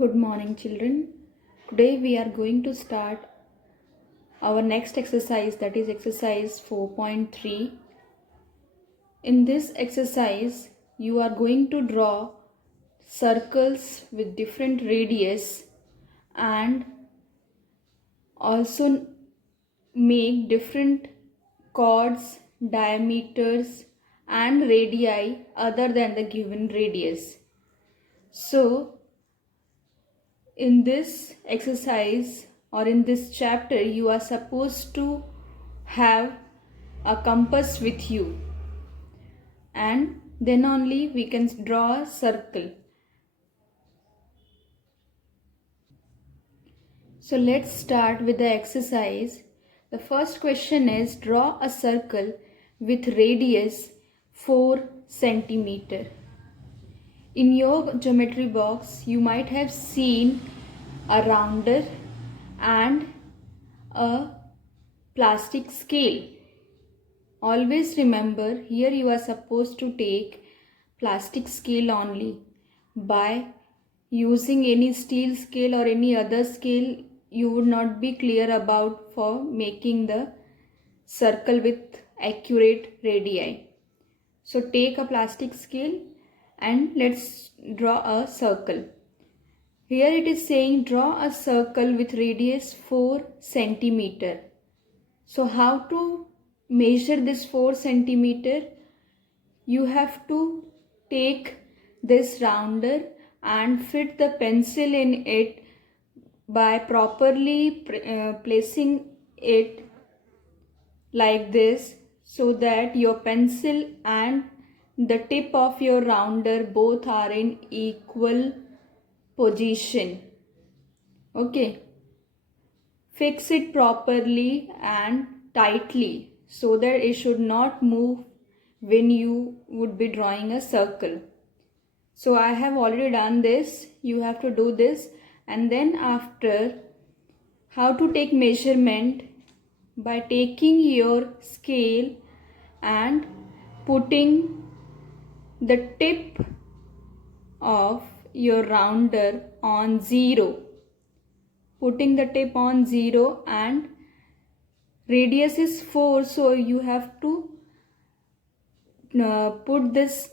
Good morning, children. Today we are going to start our next exercise, that is exercise 4.3. In this exercise, you are going to draw circles with different radius and also make different chords, diameters and radii other than the given radius. So, in this exercise or in this chapter, you are supposed to have a compass with you, and then only we can draw a circle. So let's start with the exercise. The first question is, draw a circle with radius 4 centimeter. In your geometry box, you might have seen a rounder and a plastic scale. Always remember, here you are supposed to take plastic scale only. By using any steel scale or any other scale, you would not be clear about for making the circle with accurate radii. So take a plastic scale and let's draw a circle. Here it is saying draw a circle with radius 4 centimeter. So how to measure this 4 centimeter? You have to take this rounder and fit the pencil in it by properly placing it like this, so that your pencil and the tip of your rounder both are in equal position. Okay, fix it properly and tightly so that it should not move when you would be drawing a circle. So I have already done this. You have to do this, and then after, how to take measurement? By taking your scale and putting the tip of your rounder on 0. Putting the tip on 0, and radius is 4, so you have to put this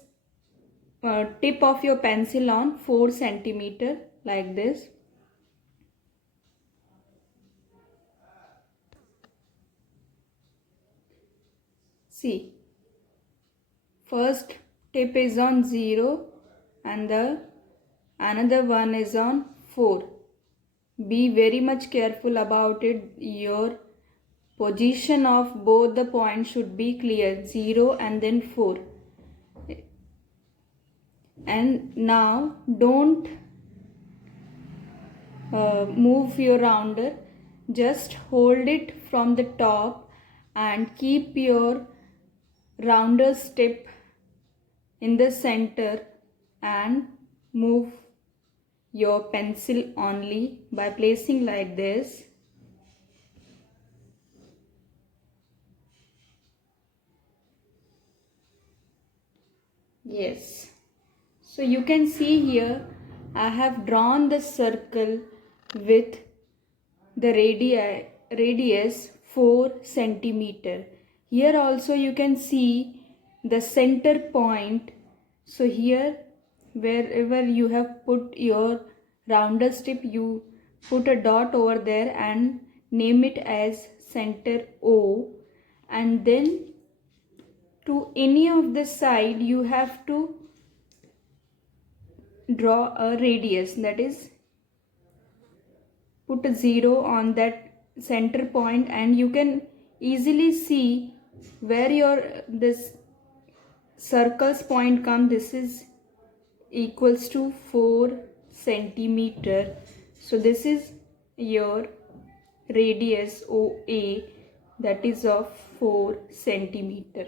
tip of your pencil on 4 centimeter like this. See, first tip is on 0 and the another one is on 4. Be very much careful about it. Your position of both the points should be clear, 0 and then 4. And now don't move your rounder, just hold it from the top and keep your rounder's tip in the center and move your pencil only by placing like this. Yes, so you can see here I have drawn the circle with the radius 4 centimeter. Here also you can see the center point. So here, wherever you have put your rounder tip, you put a dot over there and name it as center O, and then to any of the side you have to draw a radius, that is, put a 0 on that center point, and you can easily see where your this circle's point comes. This is equals to 4 centimeter. So this is your radius OA, that is of 4 centimeter.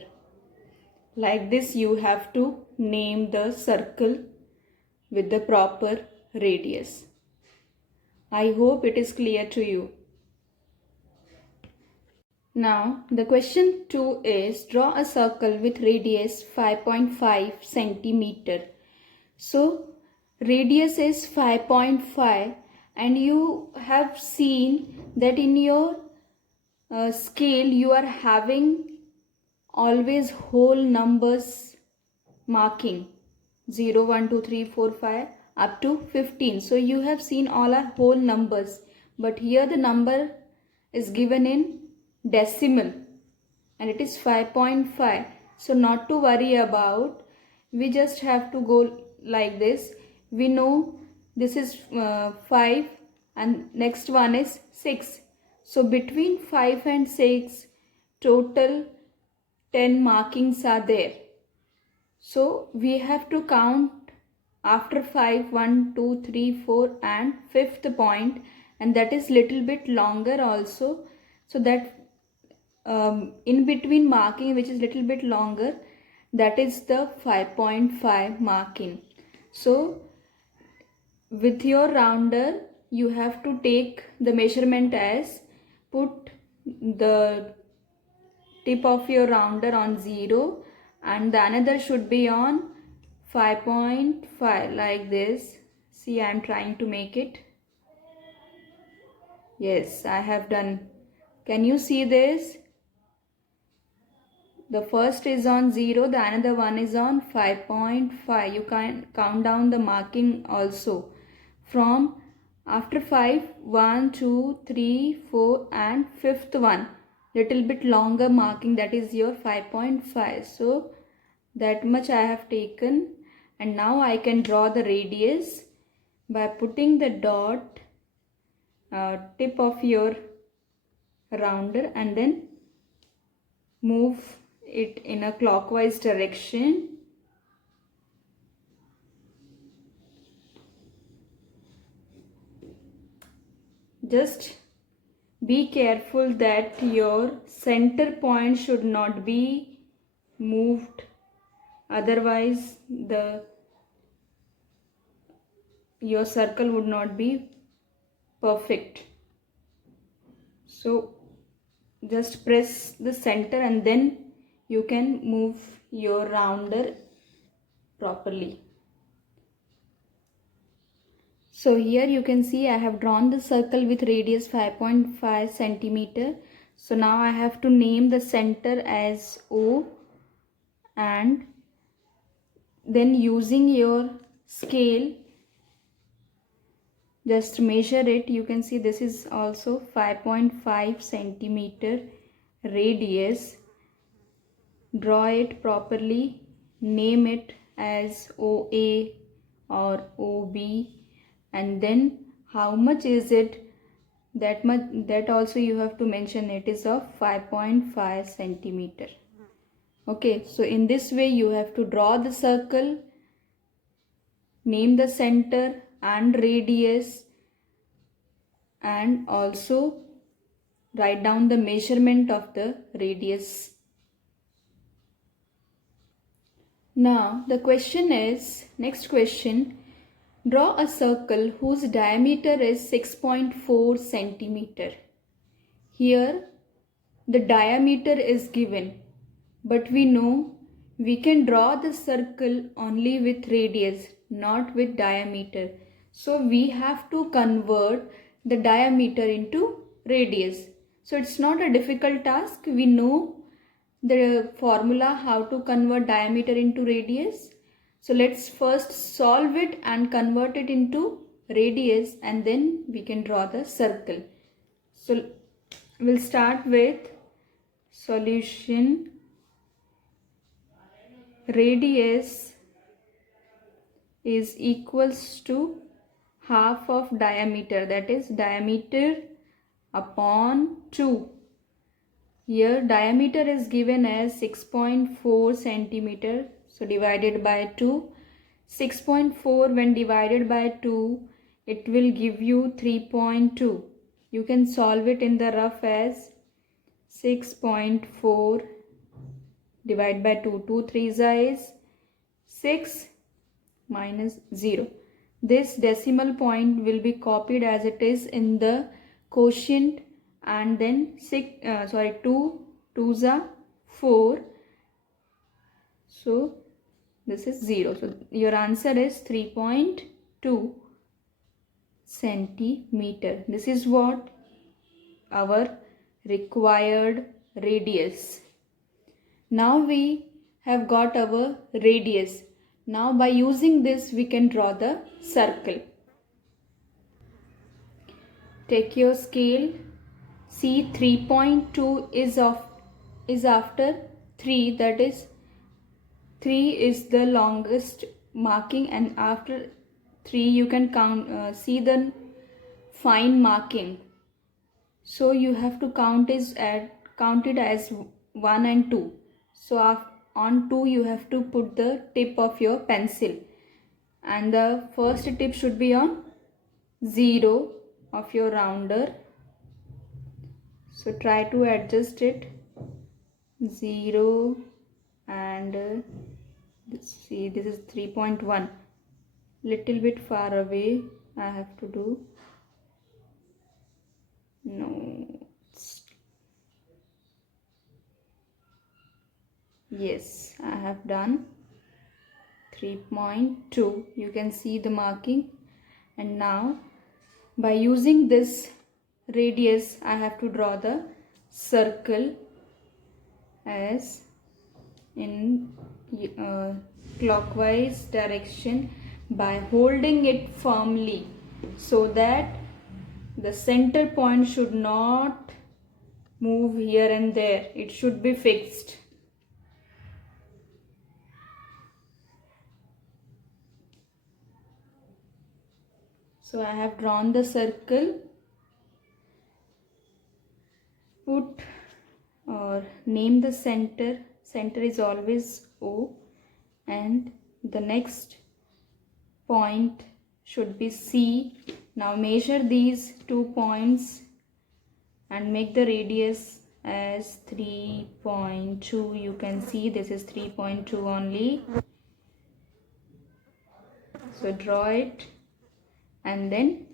Like this you have to name the circle with the proper radius. I hope it is clear to you. Now the question 2 is, draw a circle with radius 5.5 centimeter. So radius is 5.5, and you have seen that in your scale you are having always whole numbers marking 0, 1, 2, 3, 4, 5 up to 15. So you have seen all are whole numbers, but here the number is given in decimal and it is 5.5. So not to worry about, we just have to go like this. We know this is 5 and next one is 6. So between 5 and 6 total 10 markings are there. So we have to count after 5, 1, 2, 3, 4 and fifth point, and that is little bit longer also. So that in between marking which is little bit longer, that is the 5.5 marking. So with your rounder you have to take the measurement as, put the tip of your rounder on 0 and the another should be on 5.5 like this. See, I am trying to make it. Yes, I have done. Can you see this? The first is on 0, the another one is on 5.5. You can count down the marking also. From after 5, 1, 2, 3, 4 and fifth one. Little bit longer marking, that is your 5.5. So that much I have taken, and now I can draw the radius by putting the dot tip of your rounder and then move it in a clockwise direction. Just be careful that your center point should not be moved, otherwise your circle would not be perfect. So just press the center and then you can move your rounder properly. So here you can see I have drawn the circle with radius 5.5 centimeter. So now I have to name the center as O, and then using your scale just measure it. You can see this is also 5.5 centimeter radius. Draw it properly, name it as OA or OB, and then how much is it, that much, that also you have to mention. It is of 5.5 centimeter. Okay, so in this way you have to draw the circle, name the center and radius, and also write down the measurement of the radius. Now the question is, next question, draw a circle whose diameter is 6.4 centimeter. Here the diameter is given, but we know we can draw the circle only with radius, not with diameter. So we have to convert the diameter into radius. So it's not a difficult task. We know the formula how to convert diameter into radius. So let's first solve it and convert it into radius, and then we can draw the circle. So we'll start with solution. Radius is equals to half of diameter, that is diameter upon 2. Here diameter is given as 6.4 centimeter. So divided by 2. 6.4 when divided by 2, it will give you 3.2. You can solve it in the rough as 6.4 divided by 2. 2 3s is 6 minus 0. This decimal point will be copied as it is in the quotient, and then 2 2s are 4. So this is 0. So your answer is 3.2. centimeter. This is what our required radius. Now we have got our radius. Now by using this we can draw the circle. Take your scale. See, 3.2 is after 3, that is 3 is the longest marking, and after 3 you can see the fine marking. So you have to count it as 1 and 2. So on 2 you have to put the tip of your pencil, and the first tip should be on 0 of your rounder. So try to adjust it 0, and see, this is 3.1, little bit far away I have to do. No, yes, I have done 3.2. You can see the marking. And now by using this radius I have to draw the circle as in clockwise direction by holding it firmly, so that the center point should not move here and there. It should be fixed. So I have drawn the circle. Put or name the center. Center is always O, and the next point should be C. Now measure these 2 points and make the radius as 3.2. You can see this is 3.2 only. So draw it and then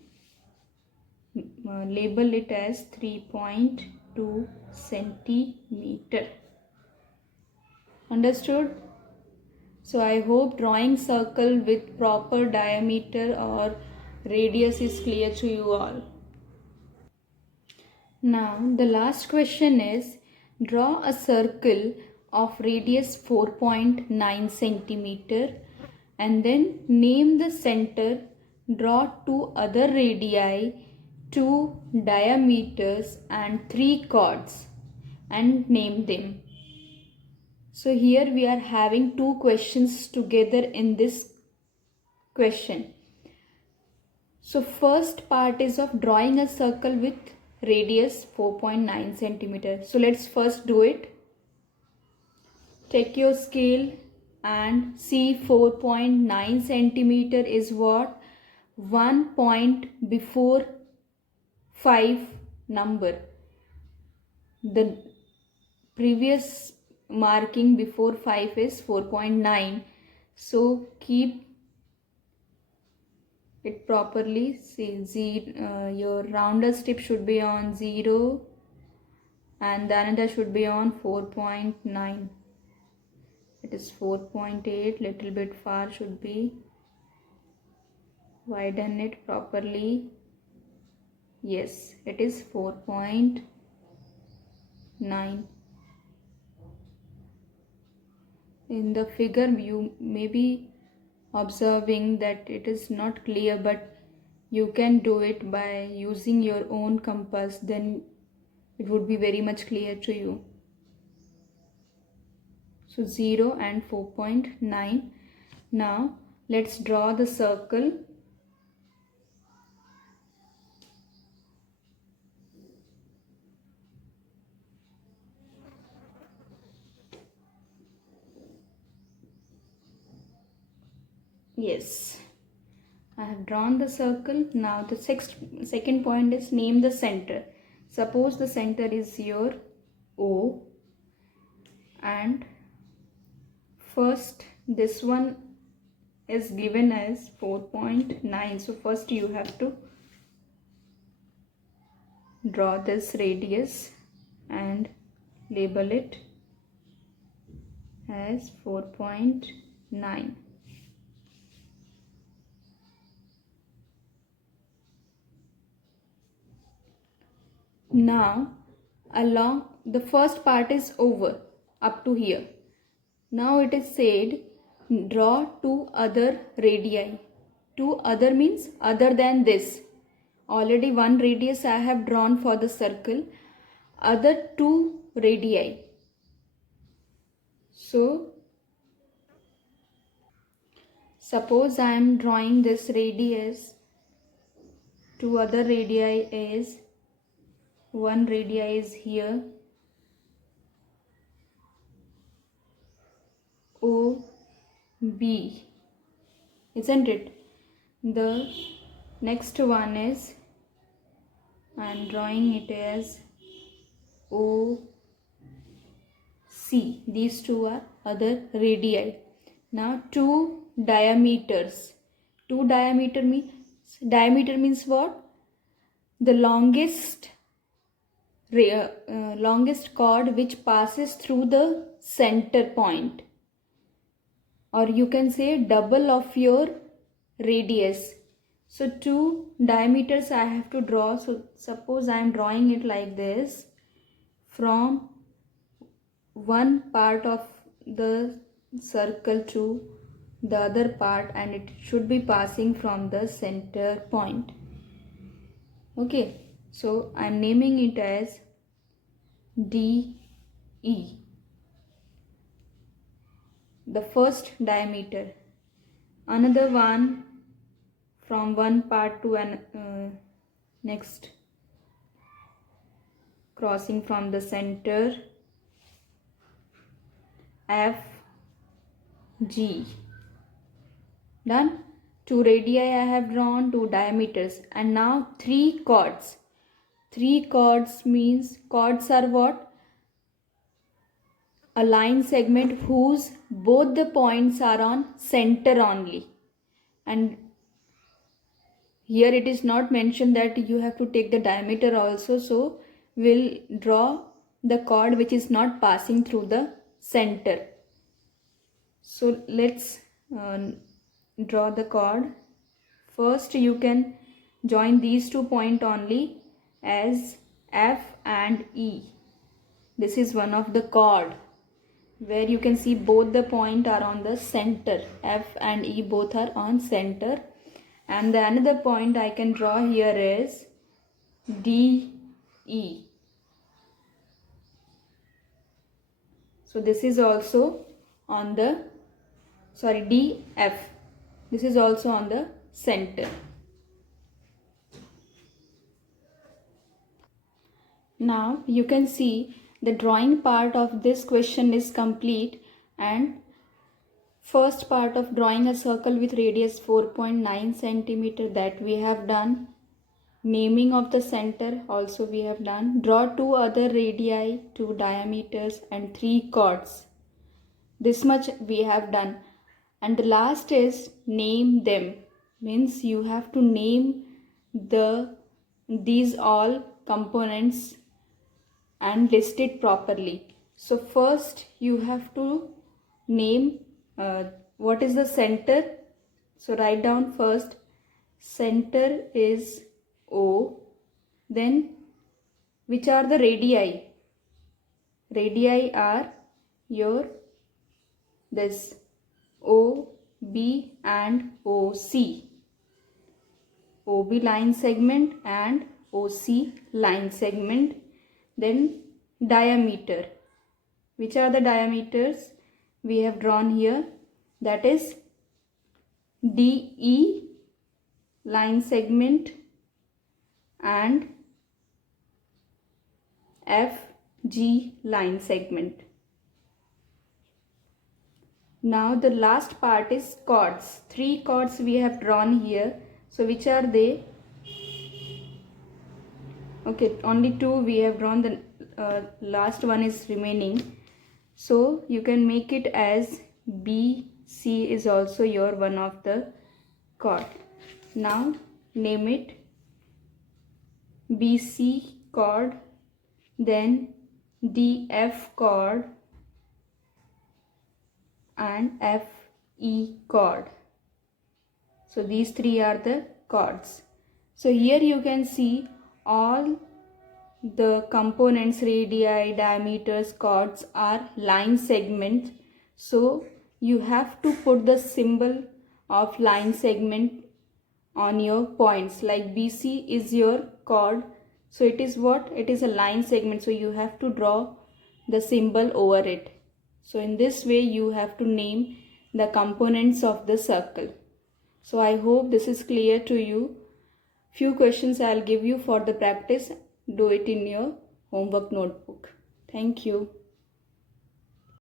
label it as 3.2 centimeter. Understood? So I hope drawing circle with proper diameter or radius is clear to you all. Now the last question is, draw a circle of radius 4.9 centimeter and then name the center. Draw 2 other radii, 2 diameters and 3 chords and name them. So here we are having 2 questions together in this question. So first part is of drawing a circle with radius 4.9 centimeter. So let's first do it. Take your scale and see 4.9 centimeter is what? 1 point before 5 number. The previous marking before 5 is 4.9. So keep it properly. See, your rounder tip should be on 0 and the another should be on 4.9. It is 4.8, little bit far should be. Widen it properly. Yes, it is 4.9. In the figure you may be observing that it is not clear, but you can do it by using your own compass, then it would be very much clear to you. So 0 and 4.9. Now let's draw the circle. Yes, I have drawn the circle. Now the second point is name the center. Suppose the center is your O, and first this one is given as 4.9. So first you have to draw this radius and label it as 4.9. Now along the first part is over up to here. Now it is said draw two other radii. Two other means other than this. Already one radius I have drawn for the circle. Other two radii. So suppose I am drawing this radius. Two other radii is, one radii is here, OB, isn't it? The next one is, I am drawing it as OC. These two are other radii. Now two diameters. Two diameter means what? The longest chord which passes through the center point, or you can say double of your radius. So two diameters I have to draw. So suppose I am drawing it like this, from one part of the circle to the other part, and it should be passing from the center point. Okay, so I am naming it as DE, the first diameter. Another one from one part to an next, crossing from the center, FG. Done. Two radii I have drawn, two diameters, and now three chords. Three chords means, chords are what? A line segment whose both the points are on center only. And here it is not mentioned that you have to take the diameter also, so we'll draw the chord which is not passing through the center. So let's draw the chord. First you can join these 2 points only as F and E. This is one of the chord where you can see both the point are on the center. F and E both are on center. And the another point I can draw here is DE. So this is also on the, DF. This is also on the center. Now you can see the drawing part of this question is complete, and first part of drawing a circle with radius 4.9 centimeter, that we have done. Naming of the center also we have done. Draw two other radii, two diameters, and three chords. This much we have done. And the last is name them. Means you have to name these all components and list it properly. So first you have to name what is the center. So write down first, center is O. Then which are the radii? Radii are your this OB and OC. OB line segment and OC line segment. Then diameter. Which are the diameters we have drawn here? That is DE line segment and FG line segment. Now the last part is chords. Three chords we have drawn here. So which are they? Okay, only two we have drawn. The last one is remaining. So you can make it as BC is also your one of the chord. Now name it BC chord, then DF chord and FE chord. So these three are the chords. So here you can see all the components, radii, diameters, chords are line segments. So you have to put the symbol of line segment on your points. Like BC is your chord. So it is what? It is a line segment. So you have to draw the symbol over it. So in this way you have to name the components of the circle. So I hope this is clear to you. Few questions I'll give you for the practice. Do it in your homework notebook. Thank you.